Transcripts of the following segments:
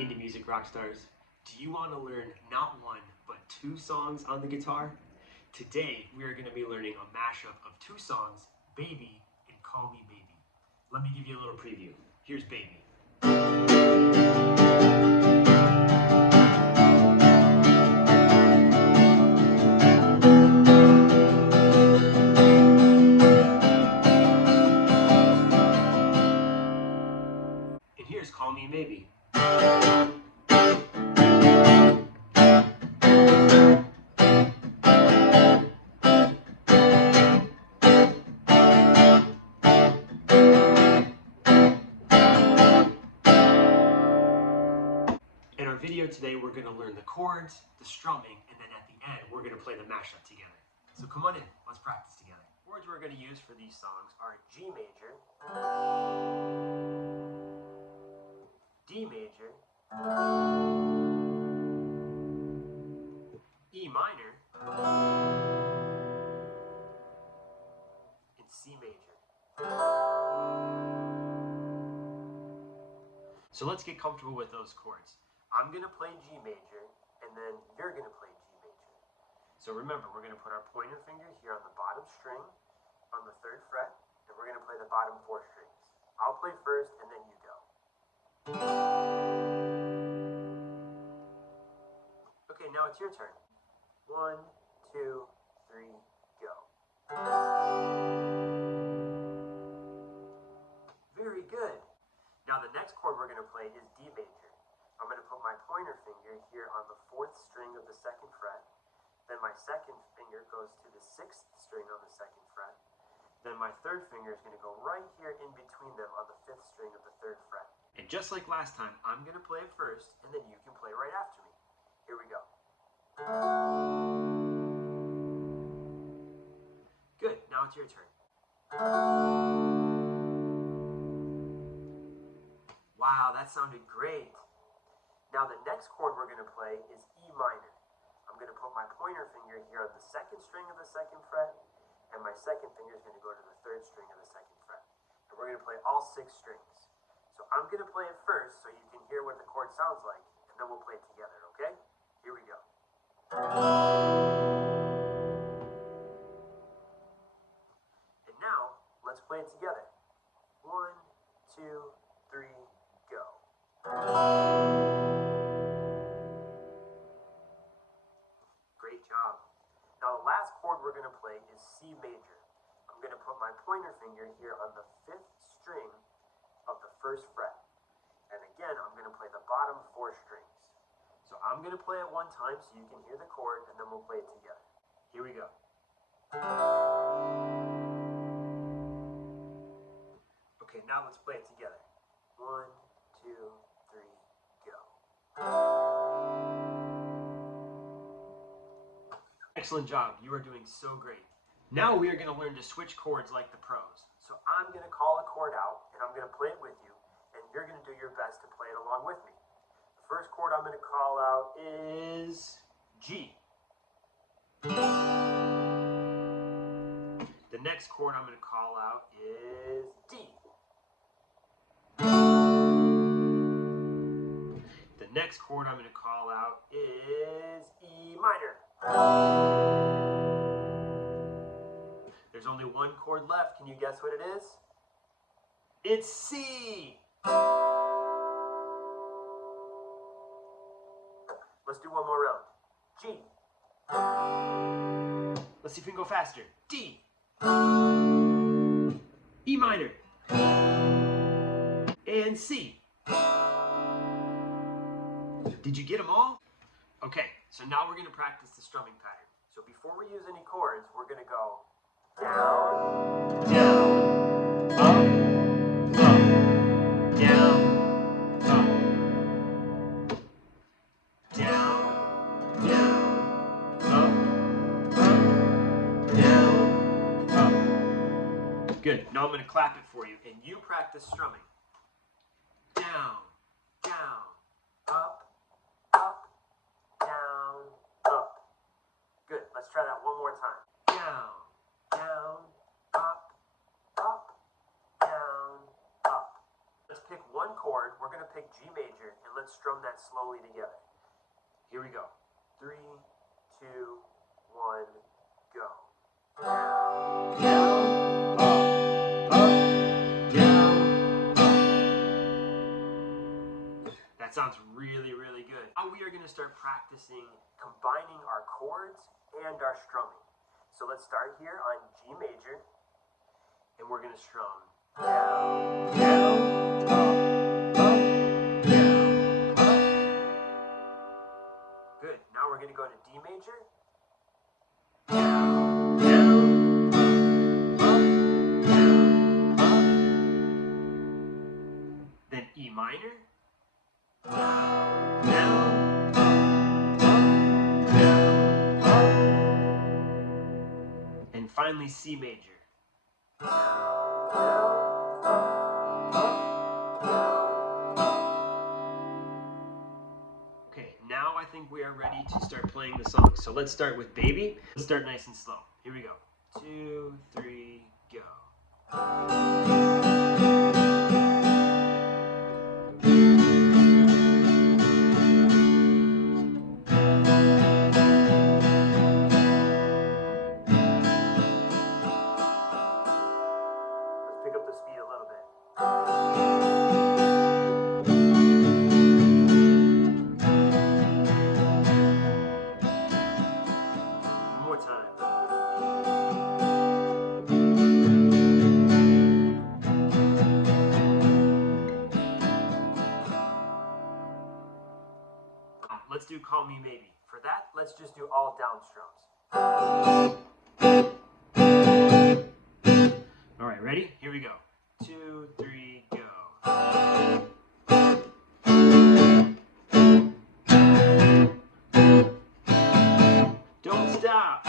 Indie Music rock stars. Do you want to learn not one, but 2 songs on the guitar? Today, we are going to be learning a mashup of 2 songs, Baby and Call Me Baby. Let me give you a little preview. Here's Baby. And here's Call Me Maybe. In our video today, we're going to learn the chords, the strumming, and then at the end, we're going to play the mashup together. So come on in, let's practice together. The chords we're going to use for these songs are G major, D major, E minor, and C major. So let's get comfortable with those chords. I'm going to play G major, and then you're going to play G major. So remember, we're going to put our pointer finger here on the bottom string on the 3rd fret, and we're going to play the bottom 4 strings. I'll play first, and then you go. Okay, now it's your turn. 1, 2, 3, go. Very good. Now the next chord we're going to play is D major. I'm going to put my pointer finger here on the 4th string of the 2nd fret. Then my 2nd finger goes to the 6th string on the 2nd fret. Then my 3rd finger is going to go right here in between them on the 5th string of the 3rd fret. And just like last time, I'm going to play it first, and then you can play right after me. Here we go. Good, now it's your turn. Wow, that sounded great. Now the next chord we're going to play is E minor. I'm going to put my pointer finger here on the 2nd string of the 2nd fret, and my 2nd finger is going to go to the 3rd string of the 2nd fret. And we're going to play all 6 strings. So I'm going to play it first so you can hear what the chord sounds like, and then we'll play it together, okay? Here we go. And now, let's play it together. 1, 2, 3, go. Great job. Now the last chord we're going to play is C major. I'm going to put my pointer finger here on the 5th string of the 1st fret. And again, I'm going to play the bottom 4 strings. So I'm going to play it one time so you can hear the chord, and then we'll play it together. Here we go. Okay, now let's play it together. 1, 2, 3, go. Excellent job. You are doing so great. Now we are going to learn to switch chords like the pros. So I'm going to call a chord out, and I'm going to play it with you, and you're going to do your best to play it along with me. The first chord I'm going to call out is G. The next chord I'm going to call out is D. The next chord I'm going to call out is E minor. There's only one chord left. Can you guess what it is? It's C. Let's do one more round. G. Let's see if we can go faster. D. E minor. And C. Did you get them all? Okay, so now we're going to practice the strumming pattern. So before we use any chords, we're going to go down, down, up, up, down, up, down, down, up, up, down, up. Good. Now I'm going to clap it for you, and you practice strumming. Down, down, up, up, down, up. Good. Let's try that one more time. Down, down, up, up, down, up. Let's pick one chord chord, we're going to pick G major, and let's strum that slowly together. Here we go. 3, 2, 1, go. Down, down, up, down, up. That sounds really, really good. Now we are going to start practicing combining our chords and our strumming. So let's start here on G major, and we're going to strum down, down, up, down, up. Good. Now we're going to go to D major. Down, down, up, down, up. Then E minor. Down, down, up, down, up. And finally C major. Down, down, up, down, up. Okay, now I think we are ready to start playing the song. So let's start with Baby. Let's start nice and slow. Here we go. 2, 3, go. Let's pick up the speed a little bit. One more time. Let's do Call Me Maybe. For that, let's just do all down strums. All right, ready? Here we go. 2, 3, go. Don't stop.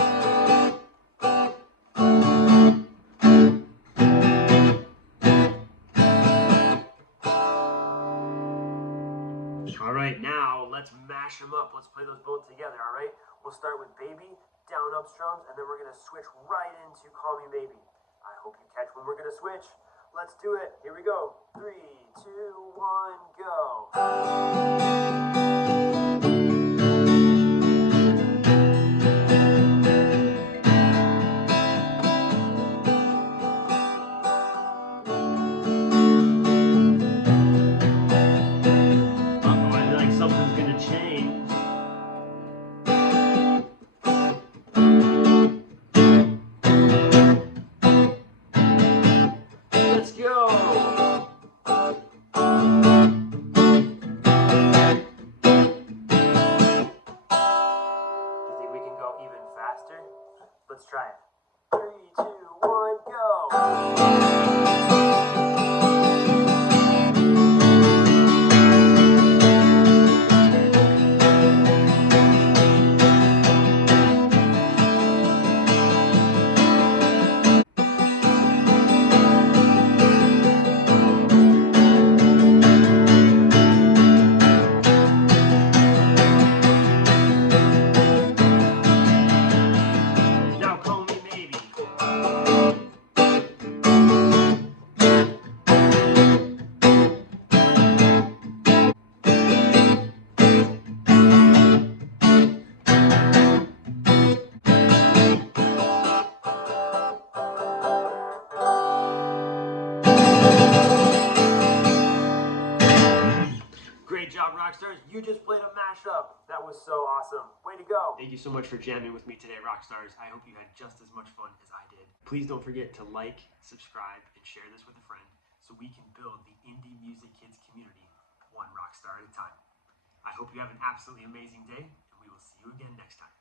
All right, now let's mash them up. Let's play those both together, all right? We'll start with Baby, down, up strums, and then we're going to switch right into Call Me Maybe. I hope you catch when we're going to switch. Let's do it. Here we go. 3, 2, 1, go. Uh-oh, I feel like something's going to change. Let's go. Let's try it. 3, 2, 1, go. Now call me maybe. Great job, Rockstars. You just played a mashup. That was so awesome. Way to go. Thank you so much for jamming with me today, Rockstars. I hope you had just as much fun as I did. Please don't forget to like, subscribe, and share this with a friend so we can build the indie music kids community one rockstar at a time. I hope you have an absolutely amazing day, and we will see you again next time.